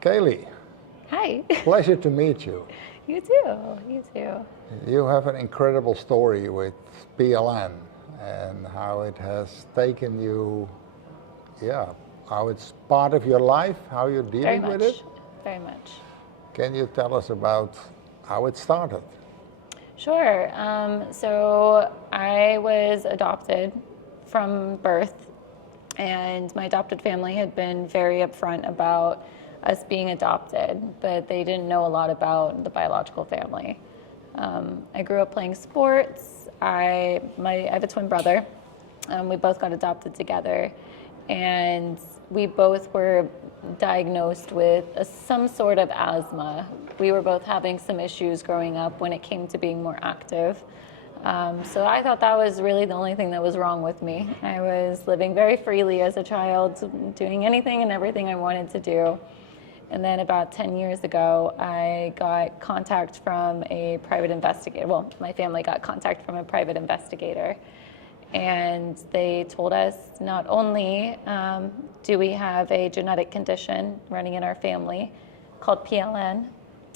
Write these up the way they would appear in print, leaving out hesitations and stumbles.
Kaleigh, Hi. pleasure to meet you. You too. You too. You have an incredible story with PLN and how it has taken you, how it's part of your life, how you're dealing with it. Very much. Can you tell us about how it started? Sure. So I was adopted from birth, and my adopted family had been very upfront about us being adopted, but they didn't know a lot about the biological family. I grew up playing sports. I have a twin brother. We both got adopted together, and we both were diagnosed with some sort of asthma. We were both having some issues growing up when it came to being more active. So I thought that was really the only thing that was wrong with me. I was living very freely as a child, doing anything and everything I wanted to do. And then about 10 years ago, I got contact from a private investigator. Well, my family got contact from a private investigator. And they told us not only do we have a genetic condition running in our family called PLN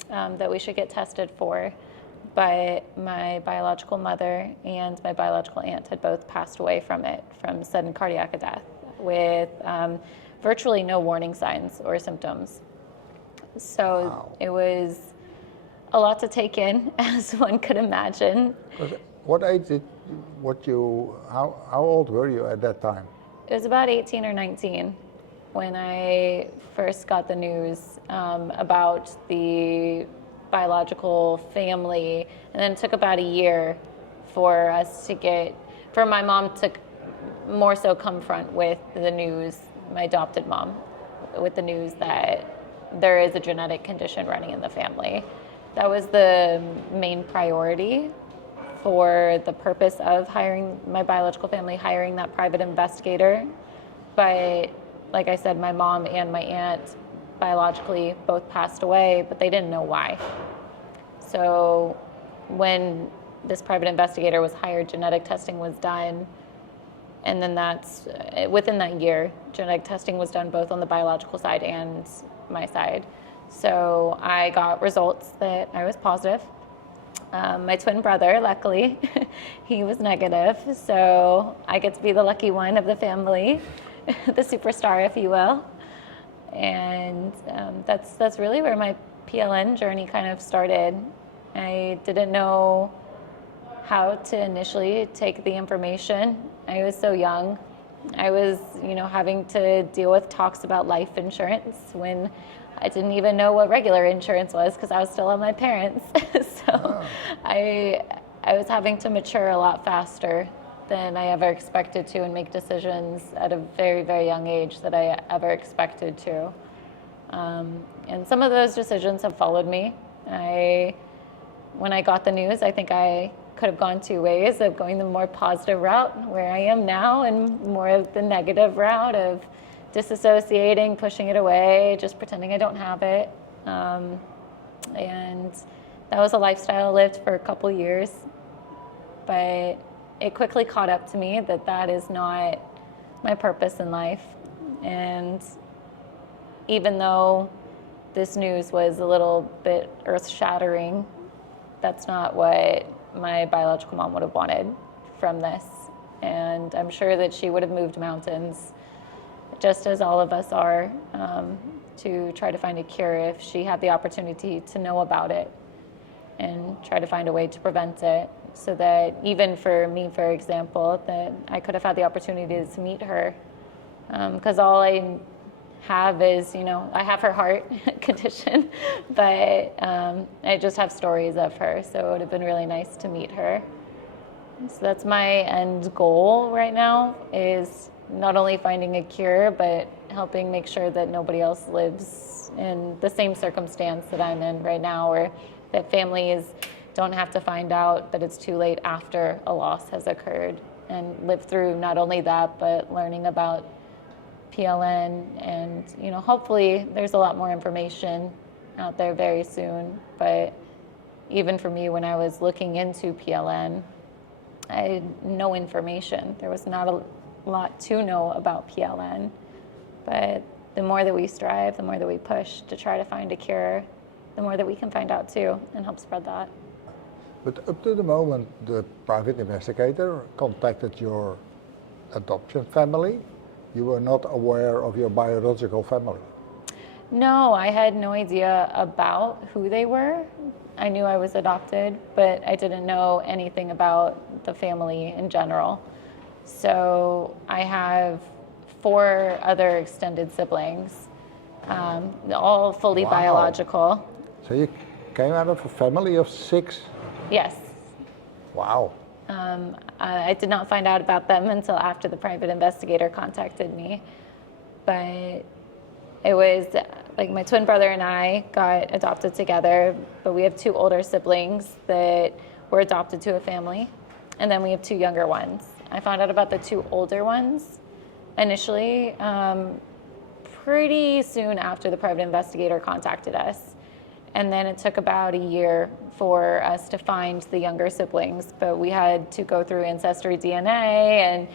that we should get tested for, but my biological mother and my biological aunt had both passed away from it, from sudden cardiac death, with virtually no warning signs or symptoms. So Wow. It was a lot to take in, as one could imagine. How old were you at that time? It was about 18 or 19 when I first got the news about the biological family, and then it took about a year for my mom to more so confront with the news, my adopted mom, with the news that there is a genetic condition running in the family. That was the main priority for the purpose of hiring my biological family, hiring that private investigator. But like I said, my mom and my aunt biologically both passed away, but they didn't know why. So when this private investigator was hired, genetic testing was done. And then within that year, genetic testing was done both on the biological side and my side. So I got results that I was positive. My twin brother, luckily, he was negative. So I get to be the lucky one of the family, the superstar, if you will. And that's really where my PLN journey kind of started. I didn't know how to initially take the information. I was so young. I was, having to deal with talks about life insurance when I didn't even know what regular insurance was because I was still on my parents. I was having to mature a lot faster than I ever expected to and make decisions at a very, very young age that I ever expected to. And some of those decisions have followed me. When I got the news, I think I could have gone two ways, of going the more positive route where I am now and more of the negative route of disassociating, pushing it away, just pretending I don't have it. And that was a lifestyle I lived for a couple years. But it quickly caught up to me that is not my purpose in life. And even though this news was a little bit earth-shattering, that's not what my biological mom would have wanted from this. And I'm sure that she would have moved mountains, just as all of us are, to try to find a cure if she had the opportunity to know about it and try to find a way to prevent it, so that even for me, for example, that I could have had the opportunity to meet her. Because all I have is, I have her heart condition, but I just have stories of her, so it would have been really nice to meet her. So that's my end goal right now, is not only finding a cure, but helping make sure that nobody else lives in the same circumstance that I'm in right now, or that families don't have to find out that it's too late after a loss has occurred, and live through not only that, but learning about PLN. And hopefully there's a lot more information out there very soon. But even for me, when I was looking into PLN, I had no information. There was not a lot to know about PLN. But the more that we strive, the more that we push to try to find a cure, the more that we can find out too and help spread that. But up to the moment the private investigator contacted your adoption family, you were not aware of your biological family. No, I had no idea about who they were. I knew I was adopted, but I didn't know anything about the family in general. So I have 4 other extended siblings, all fully Wow. biological. So you came out of a family of 6? Yes. Wow. I did not find out about them until after the private investigator contacted me. But it was like my twin brother and I got adopted together, but we have 2 older siblings that were adopted to a family, and then we have 2 younger ones. I found out about the 2 older ones initially pretty soon after the private investigator contacted us. And then it took about a year for us to find the younger siblings, but we had to go through ancestry DNA and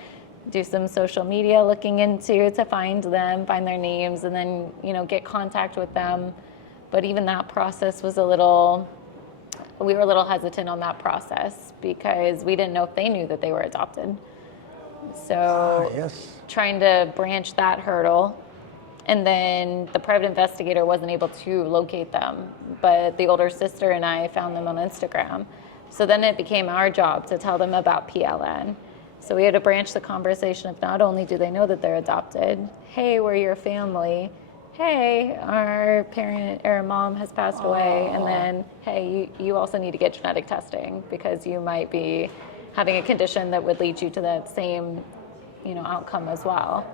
do some social media looking into to find them, find their names, and then, get contact with them. But even that process was we were a little hesitant on that process because we didn't know if they knew that they were adopted. So Yes. trying to branch that hurdle. And then the private investigator wasn't able to locate them, but the older sister and I found them on Instagram. So then it became our job to tell them about PLN. So we had to branch the conversation of not only do they know that they're adopted, hey, we're your family, hey, our parent or mom has passed away, and then, hey, you also need to get genetic testing because you might be having a condition that would lead you to that same, outcome as well.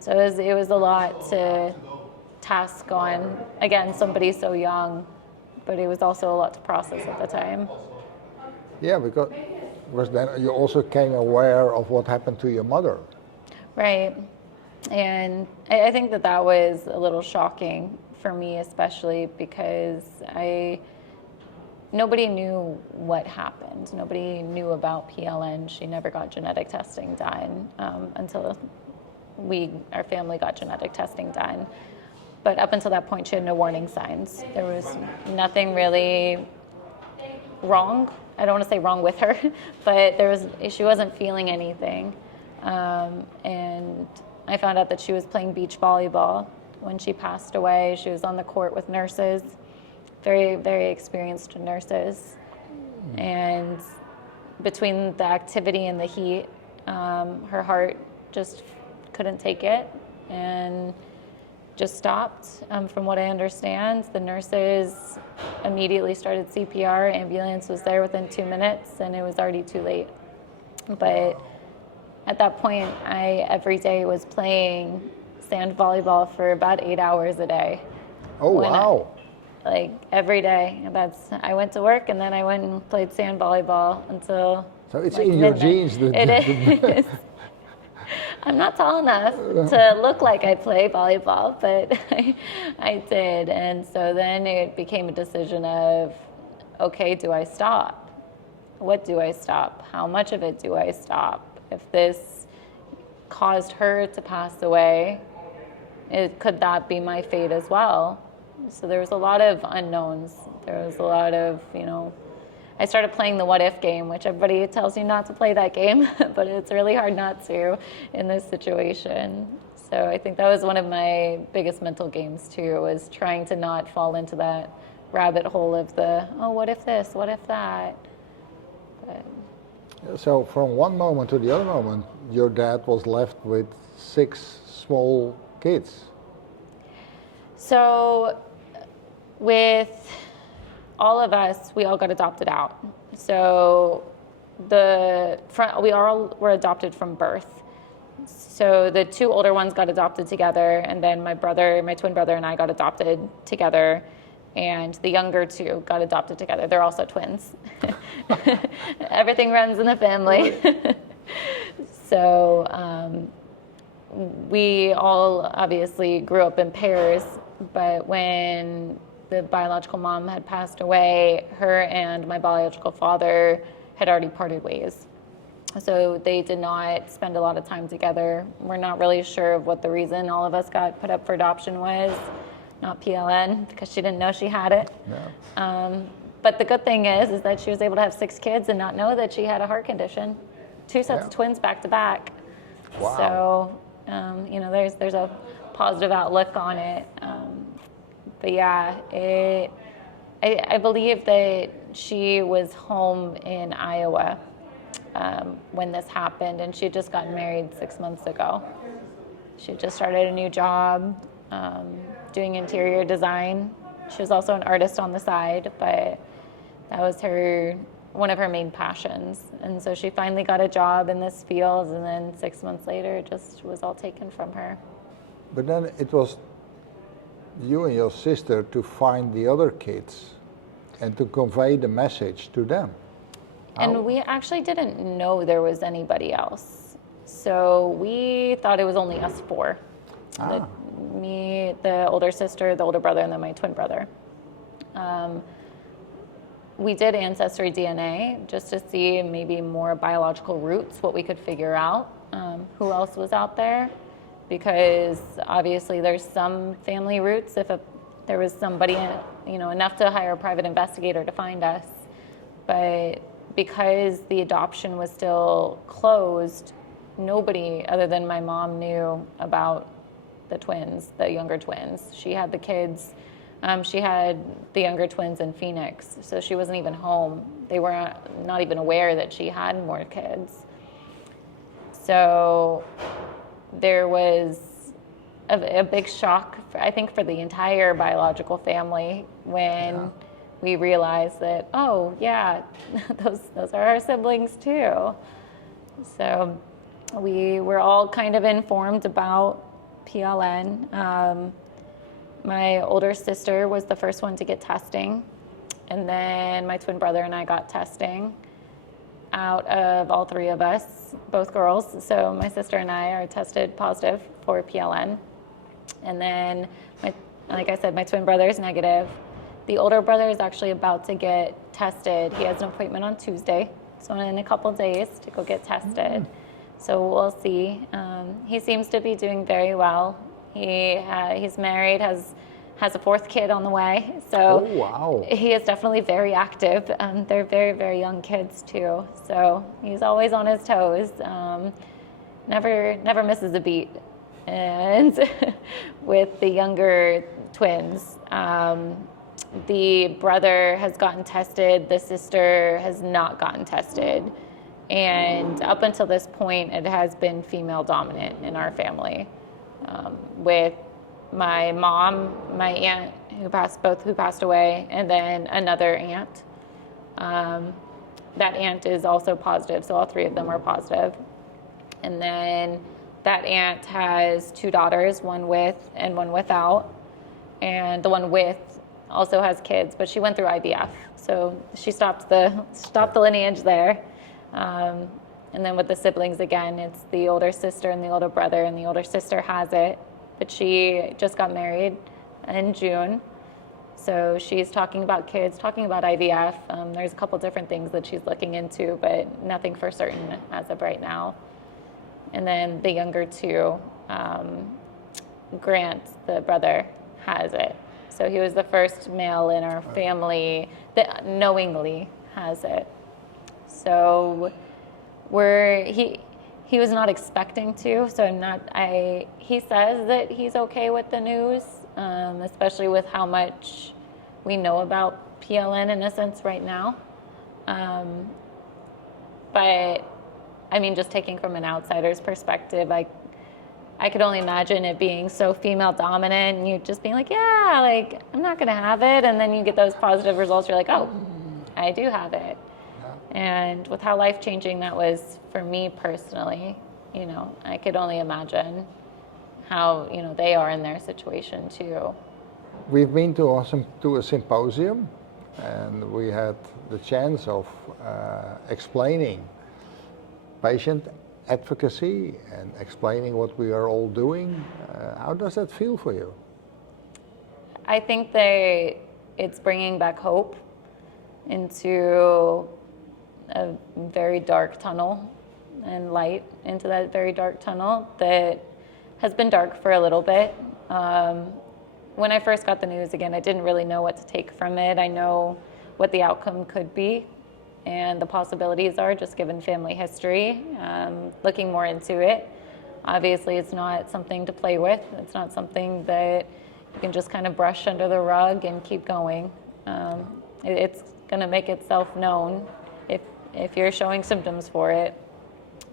So it was a lot to task on, again, somebody so young, but it was also a lot to process at the time. Yeah, because then you also came aware of what happened to your mother. Right. And I think that was a little shocking for me, especially because nobody knew what happened. Nobody knew about PLN. She never got genetic testing done until our family got genetic testing done. But up until that point, she had no warning signs. There was nothing really wrong. I don't want to say wrong with her, but she wasn't feeling anything. And I found out that she was playing beach volleyball when she passed away. She was on the court with nurses, very, very experienced nurses. And between the activity and the heat, her heart just couldn't take it and just stopped. From what I understand, the nurses immediately started CPR. Ambulance was there within 2 minutes, and it was already too late. But at that point, I every day was playing sand volleyball for about 8 hours a day. Oh, wow. Every day. I went to work, and then I went and played sand volleybal until So it's in your genes. It is. I'm not tall enough to look like I play volleyball, but I did. And so then it became a decision of, okay, do I stop? What do I stop? How much of it do I stop? If this caused her to pass away, could that be my fate as well? So there was a lot of unknowns. There was a lot of, I started playing the what if game, which everybody tells you not to play that game, but it's really hard not to in this situation. So I think that was one of my biggest mental games too, was trying to not fall into that rabbit hole of what if this, what if that? But. So from one moment to the other moment, your dad was left with 6 small kids. So with all of us, we all got adopted out. So we all were adopted from birth. So the 2 older ones got adopted together, and then my twin brother and I got adopted together, and the younger 2 got adopted together. They're also twins. Everything runs in the family. So we all obviously grew up in pairs, but when the biological mom had passed away, her and my biological father had already parted ways. So they did not spend a lot of time together. We're not really sure of what the reason all of us got put up for adoption was. Not PLN, because she didn't know she had it. No. But the good thing is that she was able to have 6 kids and not know that she had a heart condition. 2 sets of twins back to back. Wow. So, you know, there's a positive outlook on it. But yeah, I believe that she was home in Iowa when this happened, and she had just gotten married 6 months ago. She had just started a new job, doing interior design. She was also an artist on the side, but that was one of her main passions. And so she finally got a job in this field, and then 6 months later, it just was all taken from her. But then it was you and your sister to find the other kids and to convey the message to them. And we actually didn't know there was anybody else. So we thought it was only us 4. Me, the older sister, the older brother, and then my twin brother. We did ancestry DNA just to see maybe more biological roots, what we could figure out, who else was out there. Because obviously there's some family roots if there was somebody, you know, enough to hire a private investigator to find us. But because the adoption was still closed, nobody other than my mom knew about the twins, the younger twins. She had the kids. She had the younger twins in Phoenix, so she wasn't even home. They were not even aware that she had more kids. So there was a big shock, I think, for the entire biological family when we realized that, oh, yeah, those are our siblings too. So we were all kind of informed about PLN. My older sister was the first one to get testing, and then my twin brother and I got testing. Out of all 3 of us, both girls, so my sister and I are tested positive for PLN. And then, like I said, my twin brother is negative. The older brother is actually about to get tested. He has an appointment on Tuesday, so in a couple days to go get tested. So we'll see. He seems to be doing very well. He's married, has a 4th kid on the way. So he is definitely very active. They're very, very young kids too. So he's always on his toes. Never misses a beat. And with the younger twins, the brother has gotten tested. The sister has not gotten tested. And up until this point, it has been female dominant in our family. With my mom, my aunt who passed away, and then another aunt. That aunt is also positive, so all 3 of them are positive. And then that aunt has 2 daughters, one with and one without. And the one with also has kids, but she went through IVF, so she stopped the lineage there. And then with the siblings, again, it's the older sister and the older brother, and the older sister has it, but she just got married in June. So she's talking about kids, talking about IVF. There's a couple different things that she's looking into, but nothing for certain as of right now. And then the younger 2, Grant, the brother, has it. So he was the first male in our family that knowingly has it. So he was not expecting to, so he says that he's okay with the news, especially with how much we know about PLN in a sense right now. But I mean, just taking from an outsider's perspective, I could only imagine it being so female dominant and you just being like, yeah, like I'm not gonna have it, and then you get those positive results, you're like, oh, I do have it. And with how life-changing that was for me personally, you know, I could only imagine how, you know, they are in their situation too. We've been to a symposium, and we had the chance of explaining patient advocacy and explaining what we are all doing. How does that feel for you? I think that it's bringing back hope into a very dark tunnel and light into that very dark tunnel that has been dark for a little bit. When I first got the news, again, I didn't really know what to take from it. I know what the outcome could be and the possibilities are, just given family history. Looking more into it, obviously it's not something to play with. It's not something that you can just kind of brush under the rug and keep going. It's going to make itself known if you're showing symptoms for it.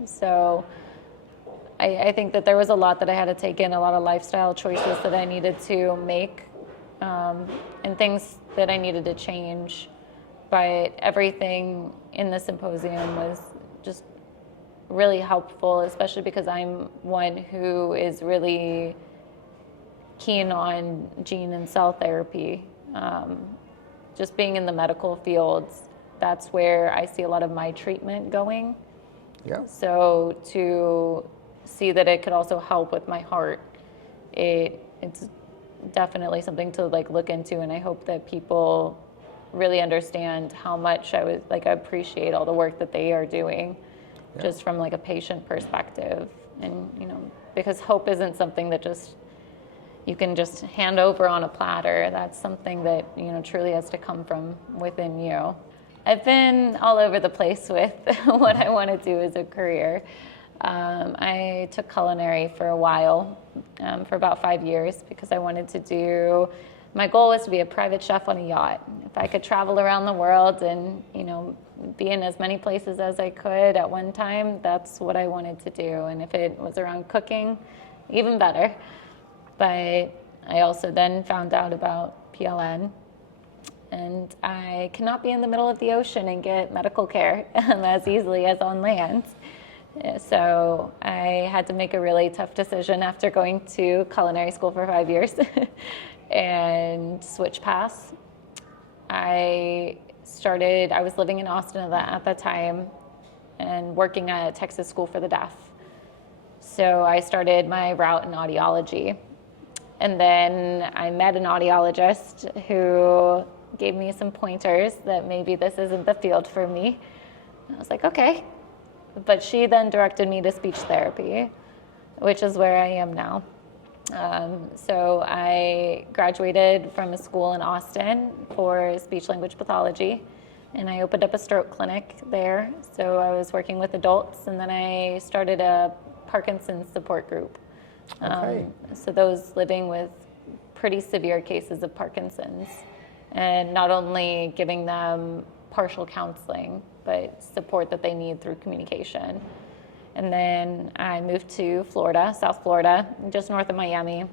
So I think that there was a lot that I had to take in, a lot of lifestyle choices that I needed to make, and things that I needed to change. But everything in the symposium was just really helpful, especially because I'm one who is really keen on gene and cell therapy. Just being in the medical fields, that's where I see a lot of my treatment going. Yeah. So to see that it could also help with my heart, it's definitely something to look into, and I hope that people really understand how much I appreciate all the work that they are doing, just from a patient perspective. And because hope isn't something that you can just hand over on a platter. That's something that truly has to come from within you. I've been all over the place with what I want to do as a career. I took culinary for a while, for about 5 years, because I wanted to do, my goal was to be a private chef on a yacht. If I could travel around the world and, be in as many places as I could at one time, that's what I wanted to do. And if it was around cooking, even better. But I also then found out about PLN, and I cannot be in the middle of the ocean and get medical care as easily as on land. So I had to make a really tough decision after going to culinary school for 5 years and switch paths. I was living in Austin at that time and working at a Texas school for the deaf. So I started my route in audiology. And then I met an audiologist who gave me some pointers that maybe this isn't the field for me. And I was like, okay. But she then directed me to speech therapy, which is where I am now. So I graduated from a school in Austin for speech language pathology, and I opened up a stroke clinic there. So I was working with adults, and then I started a Parkinson's support group. Okay. So those living with pretty severe cases of Parkinson's, and not only giving them partial counseling, but support that they need through communication. And then I moved to Florida, South Florida, just north of Miami.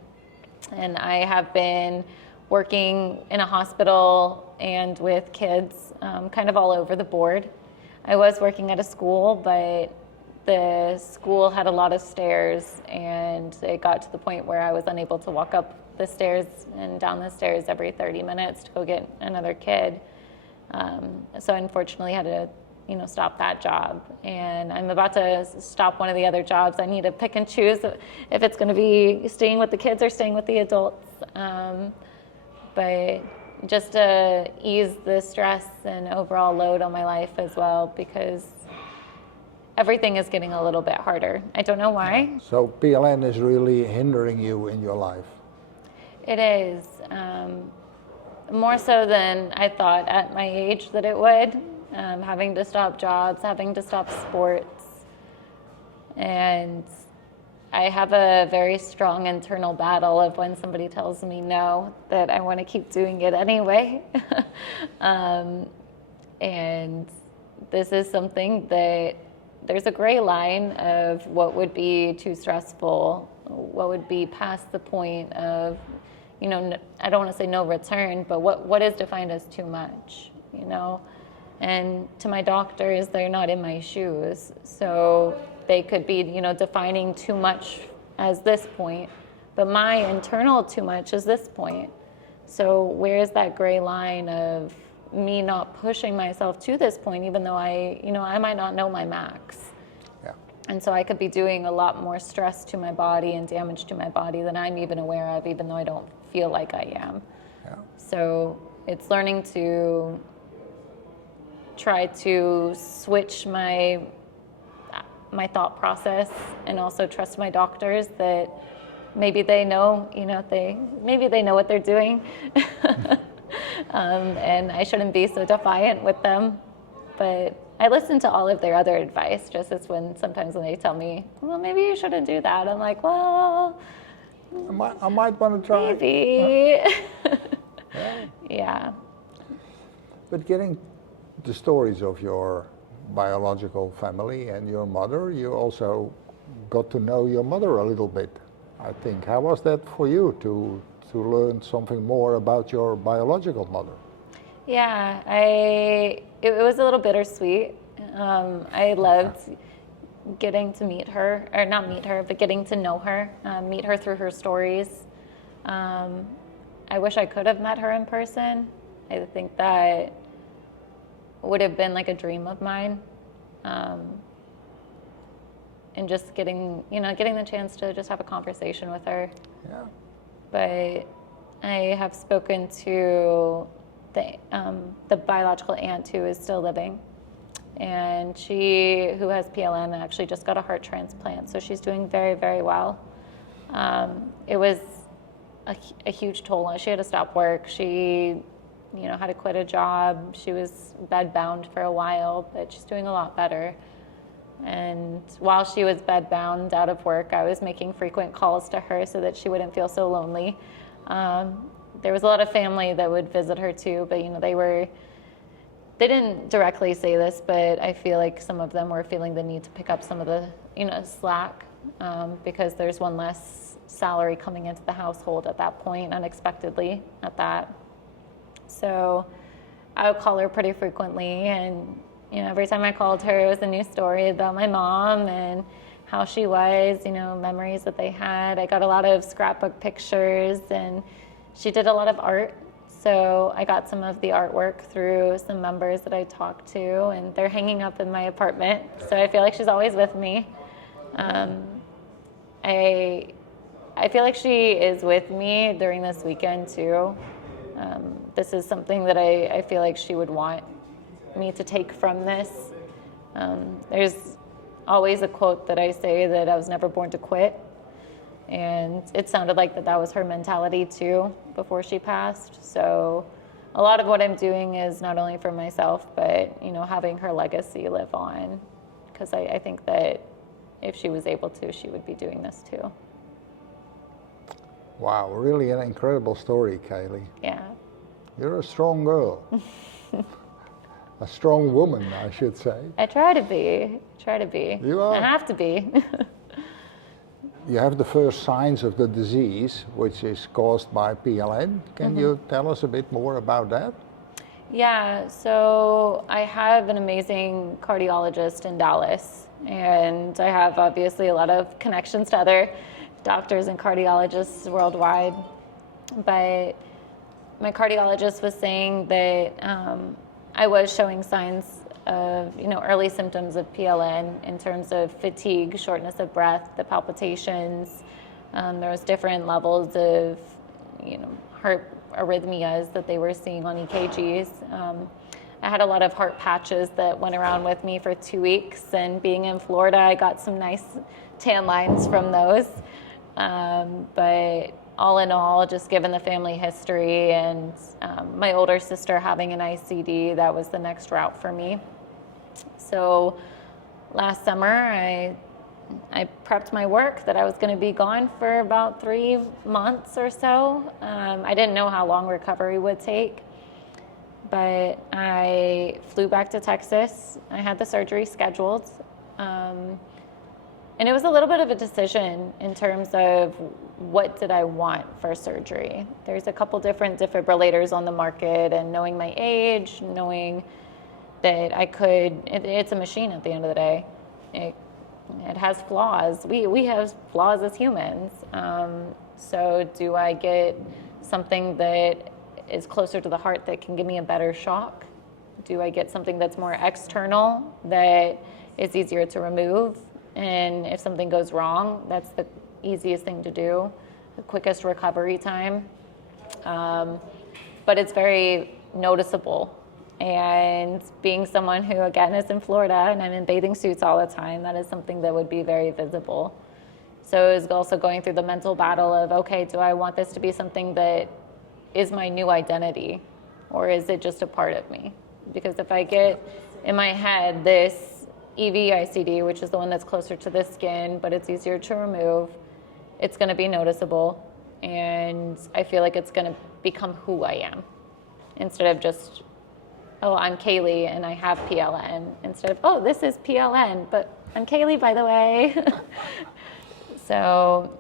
And I have been working in a hospital and with kids kind of all over the board. I was working at a school, but the school had a lot of stairs, and it got to the point where I was unable to walk up the stairs and down the stairs every 30 minutes to go get another kid. So I unfortunately had to stop that job, and I'm about to stop one of the other jobs. I need to pick and choose if it's going to be staying with the kids or staying with the adults. But just to ease the stress and overall load on my life as well, because everything is getting a little bit harder. I don't know why. So PLN is really hindering you in your life? It is. More so than I thought at my age that it would. Having to stop jobs, having to stop sports. And I have a very strong internal battle of when somebody tells me no, that I want to keep doing it anyway. And this is something that there's a gray line of what would be too stressful, what would be past the point of, I don't want to say no return, but what is defined as too much, And to my doctors, they're not in my shoes, so they could be, defining too much as this point, but my internal too much is this point. So where's that gray line of me not pushing myself to this point, even though I might not know my max. Yeah. And so I could be doing a lot more stress to my body and damage to my body than I'm even aware of, even though I don't feel like I am. Yeah. So it's learning to try to switch my my thought process and also trust my doctors that maybe they know, maybe they know what they're doing. And I shouldn't be so defiant with them. But I listen to all of their other advice, just as sometimes when they tell me, well, maybe you shouldn't do that. I'm like, well, I might want to try. Maybe. Yeah. But getting the stories of your biological family and your mother, you also got to know your mother a little bit, I think. How was that for you to learn something more about your biological mother? Yeah, it was a little bittersweet. I loved getting to meet her, or not meet her, but getting to know her, meet her through her stories. I wish I could have met her in person. I think that would have been like a dream of mine. And just getting the chance to just have a conversation with her. Yeah. But I have spoken to the biological aunt who is still living, and she, who has PLN, actually just got a heart transplant, so she's doing very, very well. It was a huge toll on her. She had to stop work. She, had to quit a job. She was bedbound for a while, but she's doing a lot better. And while she was bedbound out of work, I was making frequent calls to her so that she wouldn't feel so lonely. There was a lot of family that would visit her too, but they didn't directly say this, but I feel like some of them were feeling the need to pick up some of the slack, because there's one less salary coming into the household at that point, unexpectedly at that. So I would call her pretty frequently, and every time I called her, it was a new story about my mom and how she was, memories that they had. I got a lot of scrapbook pictures, and she did a lot of art. So I got some of the artwork through some members that I talked to, and they're hanging up in my apartment. So I feel like she's always with me. I feel like she is with me during this weekend too. This is something that I feel like she would want me to take from this. There's always a quote that I say, that I was never born to quit. And it sounded like that was her mentality too before she passed. So a lot of what I'm doing is not only for myself, but having her legacy live on. Because I think that if she was able to, she would be doing this too. Wow, really an incredible story, Kaleigh. Yeah. You're a strong girl. A strong woman, I should say. I try to be. You are. I have to be. You have the first signs of the disease, which is caused by PLN. Can you tell us a bit more about that? Yeah, so I have an amazing cardiologist in Dallas, and I have obviously a lot of connections to other doctors and cardiologists worldwide. But my cardiologist was saying that I was showing signs of early symptoms of PLN in terms of fatigue, shortness of breath, the palpitations. There was different levels of heart arrhythmias that they were seeing on EKGs. I had a lot of heart patches that went around with me for 2 weeks, and being in Florida, I got some nice tan lines from those. But all in all, just given the family history and my older sister having an ICD, that was the next route for me. So last summer, I prepped my work that I was going to be gone for about 3 months or so. I didn't know how long recovery would take, but I flew back to Texas. I had the surgery scheduled. And it was a little bit of a decision in terms of what did I want for surgery. There's a couple different defibrillators on the market, and knowing my age, knowing that it's a machine at the end of the day. It has flaws. We have flaws as humans. So do I get something that is closer to the heart that can give me a better shock? Do I get something that's more external that is easier to remove? And if something goes wrong, that's the easiest thing to do, the quickest recovery time. But it's very noticeable And being someone who, again, is in Florida and I'm in bathing suits all the time, that is something that would be very visible. So it was also going through the mental battle of, okay, do I want this to be something that is my new identity, or is it just a part of me? Because if I get in my head this EV-ICD, which is the one that's closer to the skin, but it's easier to remove, it's going to be noticeable, and I feel like it's going to become who I am, instead of just, oh, I'm Kaleigh and I have PLN, instead of, oh, this is PLN, but I'm Kaleigh, by the way. So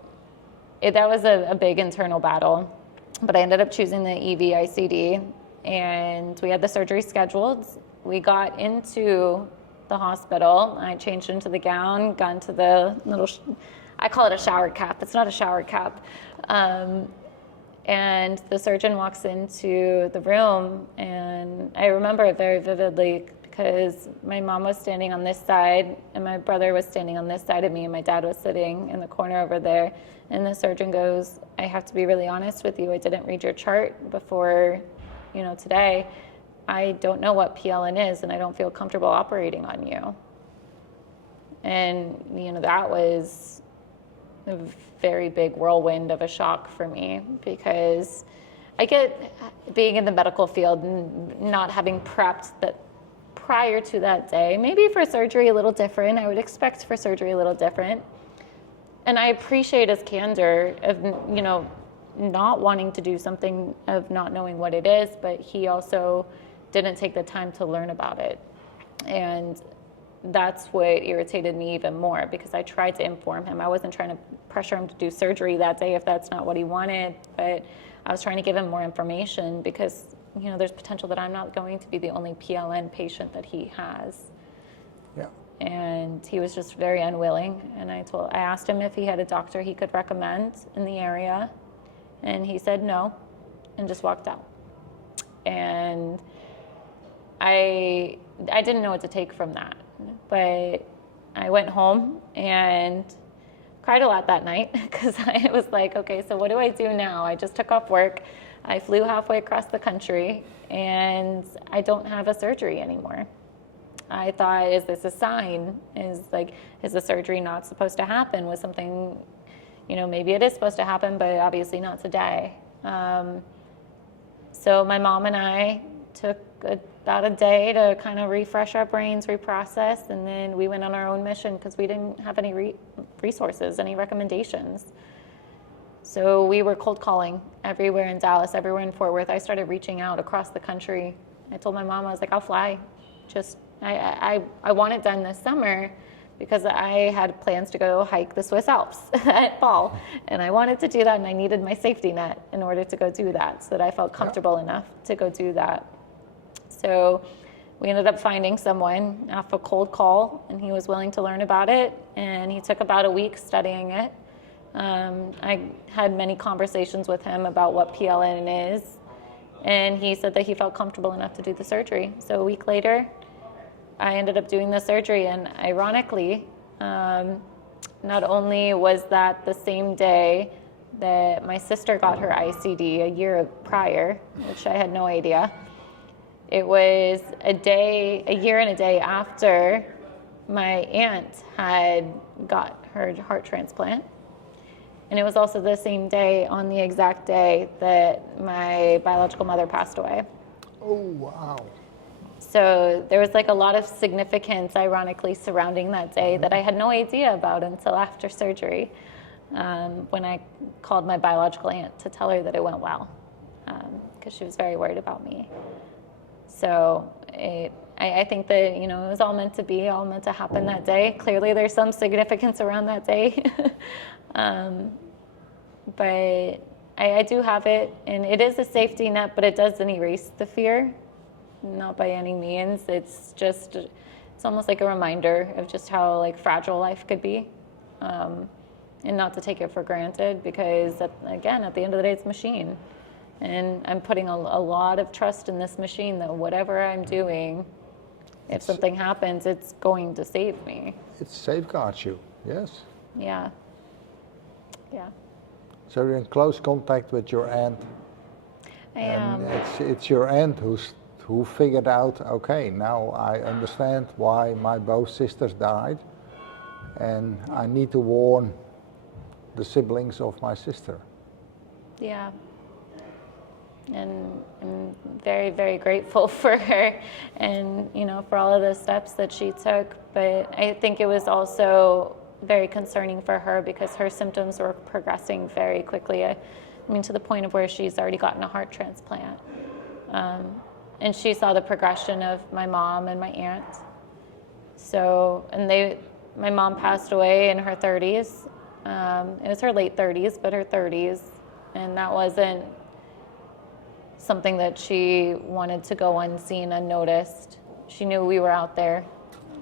that was a big internal battle, but I ended up choosing the EV-ICD, and we had the surgery scheduled. We got into the hospital. I changed into the gown, got into the little, I call it a shower cap. It's not a shower cap. And the surgeon walks into the room, and I remember it very vividly because my mom was standing on this side and my brother was standing on this side of me, and my dad was sitting in the corner over there. And the surgeon goes, I have to be really honest with you. I didn't read your chart before, today. I don't know what PLN is, and I don't feel comfortable operating on you. And, that was a very big whirlwind of a shock for me, because I get being in the medical field and not having prepped that prior to that day. Maybe for surgery a little different. I would expect for surgery a little different. And I appreciate his candor of, not wanting to do something, of not knowing what it is, but he also didn't take the time to learn about it. And that's what irritated me even more, because I tried to inform him. I wasn't trying to pressure him to do surgery that day if that's not what he wanted, but I was trying to give him more information, because there's potential that I'm not going to be the only PLN patient that he has. Yeah. And he was just very unwilling. And I asked him if he had a doctor he could recommend in the area, and he said no, and just walked out. And I didn't know what to take from that, but I went home and cried a lot that night, because I was like, okay, so what do I do now? I just took off work. I flew halfway across the country, and I don't have a surgery anymore. I thought, is this a sign? Is the surgery not supposed to happen? Was something, maybe it is supposed to happen, but obviously not today. So my mom and I took about a day to kind of refresh our brains, reprocess, and then we went on our own mission, because we didn't have any resources, any recommendations. So we were cold calling everywhere in Dallas, everywhere in Fort Worth. I started reaching out across the country. I told my mom, I was like, I'll fly. I want it done this summer, because I had plans to go hike the Swiss Alps at fall. And I wanted to do that, and I needed my safety net in order to go do that, so that I felt comfortable enough to go do that. So we ended up finding someone off a cold call, and he was willing to learn about it, and he took about a week studying it. I had many conversations with him about what PLN is, and he said that he felt comfortable enough to do the surgery. So a week later, I ended up doing the surgery, and ironically, not only was that the same day that my sister got her ICD a year prior, which I had no idea, it was a year and a day after my aunt had got her heart transplant. And it was also the same day, on the exact day, that my biological mother passed away. Oh, wow. So there was a lot of significance, ironically, surrounding that day that I had no idea about until after surgery, when I called my biological aunt to tell her that it went well, because she was very worried about me. So I think that, it was all meant to be, all meant to happen that day. Clearly there's some significance around that day. But I do have it, and it is a safety net, but it doesn't erase the fear, not by any means. It's almost like a reminder of just how fragile life could be, and not to take it for granted, because again, at the end of the day, it's a machine. And I'm putting a lot of trust in this machine that whatever I'm doing, if something happens, it's going to save me. It safeguards you, yes. Yeah. Yeah. So you're in close contact with your aunt. I am. And it's your aunt who figured out, okay, now I understand why my both sisters died, and I need to warn the siblings of my sister. Yeah. And I'm very, very grateful for her and, you know, for all of the steps that she took. But I think it was also very concerning for her because her symptoms were progressing very quickly. I mean, to the point of where she's already gotten a heart transplant. And she saw the progression of my mom and my aunt. So, and my mom passed away in her 30s. It was her late 30s, but her 30s. And that wasn't something that she wanted to go unseen, unnoticed. She knew we were out there,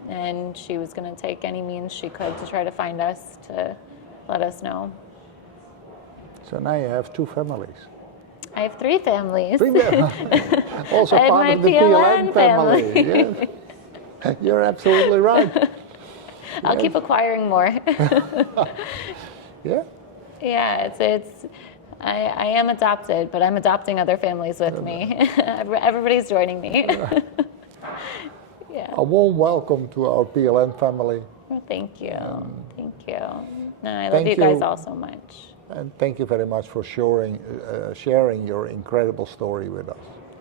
and she was going to take any means she could to try to find us, to let us know. So now you have 2 families. I have 3 families. Also I part had of my the PLN family. family. Yes. You're absolutely right. I'll keep acquiring more. Yeah. Yeah, I am adopted, but I'm adopting other families with me. Everybody's joining me. Yeah. A warm welcome to our PLN family. Well, thank you. Thank you. No, I love you guys all so much. And thank you very much for sharing your incredible story with us.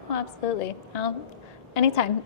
Oh, absolutely. Anytime.